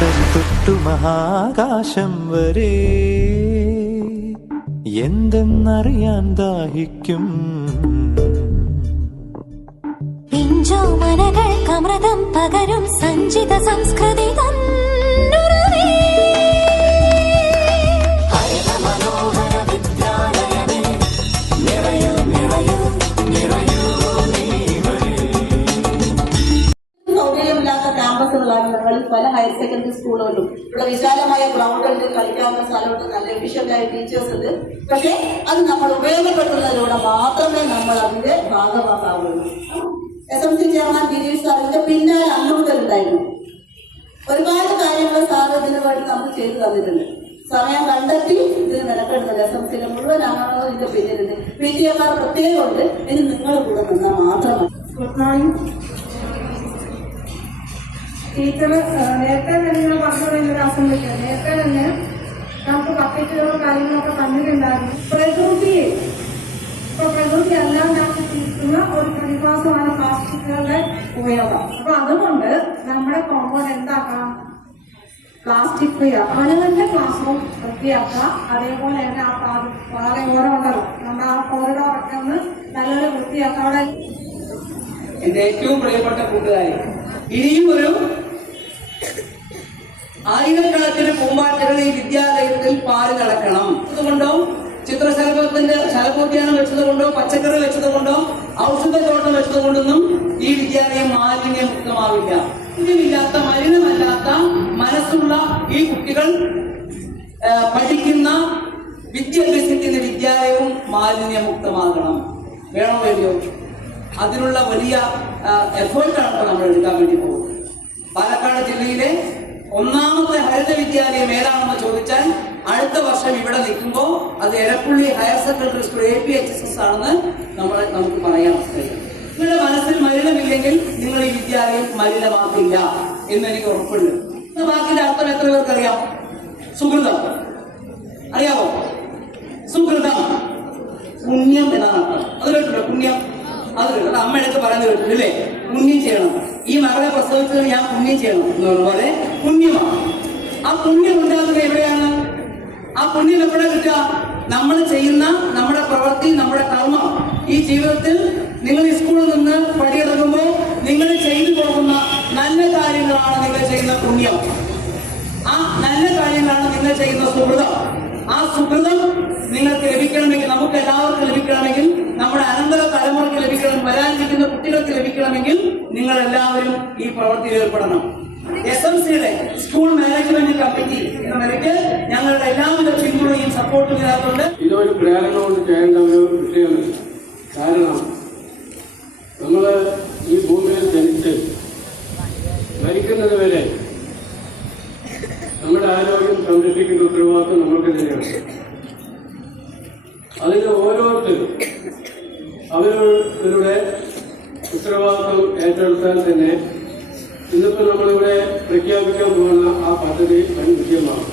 തൊട്ടു മഹാകാശം വരെ എന്തെന്നറിയാൻ ദാഹിക്കും. പിഞ്ചോമനകൾ കമൃതം പകരും സഞ്ചിത സംസ്കൃതി സൗകര്യമില്ലാത്ത ക്യാമ്പസുകളാണ് ഞങ്ങളിൽ പല ഹയർ സെക്കൻഡറി സ്കൂളുകളിലും. ഇവിടെ വിശാലമായ ഗ്രൗണ്ടുണ്ട്, കളിക്കാവുന്ന സ്ഥലമുണ്ട്, നല്ല എഫിഷ്യന്റായ ടീച്ചേഴ്സ് ഉണ്ട്. പക്ഷെ അത് നമ്മൾ ഉപയോഗപ്പെടുത്തുന്നതിലൂടെ മാത്രമേ നമ്മൾ അതിന്റെ ഭാഗമാക്കാവുള്ളൂ. SMC ചെയർമാൻ ഗിരീഷ് സാറിന്റെ പിന്നാലെ അന്നുമുതലുണ്ടായിരുന്നു. ഒരുപാട് കാര്യങ്ങൾ സാർ ഇതിനു വേണ്ടി നമുക്ക് ചെയ്തു തന്നിട്ടുണ്ട്. സമയം കണ്ടെത്തി ഇതിന് മെനക്കെടുന്നത് SMCയുടെ മുഴുവൻ അംഗങ്ങളും ഇതിന്റെ പിന്നിലുണ്ട്. PTA പ്രത്യേകമുണ്ട്. ഇനി നിങ്ങൾ കൂടെ നിന്നാൽ മാത്രമാണ്. Good morning teacher. നേരത്തെ തന്നെ നിങ്ങൾ പറഞ്ഞൊരു അസംബ്ലിക്ക് നേരത്തെ തന്നെ നമുക്ക് ബക്കറ്റുകളും കാര്യങ്ങളൊക്കെ തന്നിട്ടുണ്ടായിരുന്നു. പ്രകൃതി അല്ലാണ്ടാക്കി തീർക്കുന്ന ഒരു പ്രതിഭാസമാണ് പ്ലാസ്റ്റിക്കുകളുടെ ഉപയോഗം. അപ്പൊ അതുകൊണ്ട് നമ്മുടെ കോമ്പൗണ്ട് എന്താക്കാം, പ്ലാസ്റ്റിക് ഫ്രീ ആക്കാം. അവനവന്റെ ക്ലാസ് റൂം വൃത്തിയാക്കുക. അതേപോലെ തന്നെ ആ പാതയോരം ഉണ്ടല്ലോ, നമ്മുടെ ആ കോറിഡോറൊക്കെ ഒന്ന് നല്ലൊരു വൃത്തിയാക്കാം. അവിടെ എന്റെ ഏറ്റവും പ്രിയപ്പെട്ട കൂട്ടുകാരി, ഇനിയും ഒരു ആയിരക്കണക്കിന് പൂമ്പാറ്റകൾ ഈ വിദ്യാലയത്തിൽ പാല് നടക്കണം. അതുകൊണ്ടോ ശലഭോദ്യാനം വെച്ചതുകൊണ്ടോ പച്ചക്കറി വെച്ചതുകൊണ്ടോ ഔഷധത്തോട്ടം വെച്ചതുകൊണ്ടൊന്നും ഈ വിദ്യാലയം മാലിന്യമുക്തമാവില്ല. മലിനമല്ലാത്ത മനസ്സുള്ള ഈ കുട്ടികൾ പഠിക്കുന്ന വിദ്യ അഭ്യസിക്കുന്ന വിദ്യാലയവും മാലിന്യമുക്തമാകണം. വേണോ വേണ്ടിയോ? അതിനുള്ള വലിയ എഫേർട്ടാണ് നമ്മൾ എടുക്കാൻ വേണ്ടി പോകുന്നത്. പാലക്കാട് ജില്ലയിലെ ഒന്നാമത്തെ ഹരിത വിദ്യാലയം ഏതാണെന്ന് ചോദിച്ചാൽ അടുത്ത വർഷം ഇവിടെ നിൽക്കുമ്പോൾ അത് എരപ്പുള്ളി ഹയർ സെക്കൻഡറി സ്കൂൾ APHSS ആണെന്ന് നമുക്ക് പറയാൻ കഴിയും. നിങ്ങളുടെ മനസ്സിൽ മലിനമില്ലെങ്കിൽ നിങ്ങൾ ഈ വിദ്യാലയം മലിനമാക്കില്ല എന്ന് എനിക്ക് ഉറപ്പുണ്ട്. വാക്കിന്റെ അർത്ഥം എത്ര പേർക്ക് അറിയാം? സുഹൃതം അറിയാമോ? സുഹൃതം പുണ്യം എന്നാണ് അർത്ഥം. അത് കേട്ടിട്ടുണ്ടോ? പുണ്യം അത് കേട്ടോ. അമ്മ എടുത്ത് പറയുന്നത് കേട്ടിട്ടില്ലേ? പുണ്യം ചെയ്യണം. ഈ മകളെ പ്രസവിച്ചത് ഞാൻ പുണ്യം ചെയ്യണം എന്ന് പറഞ്ഞ പോലെ പുണ്യമാണ്. ആ പുണ്യം ഉണ്ടാകുന്നത് എവിടെയാണ്? ആ പുണ്യം എവിടെ കിട്ടുക? നമ്മൾ ചെയ്യുന്ന നമ്മുടെ പ്രവൃത്തി, നമ്മുടെ കർമ്മം. ഈ ജീവിതത്തിൽ നിങ്ങൾ ഈ സ്കൂളിൽ നിന്ന് പടിയിറങ്ങുമ്പോൾ നിങ്ങൾ ചെയ്തു പോകുന്ന നല്ല കാര്യങ്ങളാണ് നിങ്ങൾ ചെയ്യുന്ന പുണ്യം. ആ നല്ല കാര്യങ്ങളാണ് നിങ്ങൾ ചെയ്യുന്ന സുഹൃതം. ആ സുഹൃതം നിങ്ങൾക്ക് ലഭിക്കണമെങ്കിൽ, നമുക്ക് എല്ലാവർക്കും ലഭിക്കണമെങ്കിൽ, നമ്മുടെ അനന്തര തലമുറയ്ക്ക് ലഭിക്കണം, വരാനിരിക്കുന്ന കുട്ടികൾക്ക് ലഭിക്കണമെങ്കിൽ നിങ്ങൾ എല്ലാവരും ഈ പ്രവൃത്തിയിൽ ഏർപ്പെടണം. SMCയുടെ സ്കൂൾ മാനേജ്മെന്റ് കമ്മിറ്റി എന്ന നിലയ്ക്ക് ഞങ്ങളുടെ എല്ലാവിധ പിന്തുണയും സപ്പോർട്ടും ഇതിനകത്തുണ്ട്. ഇതൊരു പ്രേരണ കൊണ്ട് ചെയ്യേണ്ട ഒരു വിഷയമാണ്. കാരണം നമ്മള് ഈ ഭൂമിയിൽ ജനിച്ച് മരിക്കുന്നത് വരെ നമ്മുടെ ആരോഗ്യം സംരക്ഷിക്കുന്ന ഉത്തരവാദിത്വം നമ്മൾക്ക് തന്നെയാണ്. അതിന് ഓരോരുത്തരും അവരവരുടെ ഉത്തരവാദിത്വം ഏറ്റെടുത്താൽ തന്നെ ഇന്നിപ്പോൾ നമ്മളിവിടെ പ്രഖ്യാപിക്കാൻ പോകുന്ന ആ പദ്ധതി വൻ വിജയമാണ്.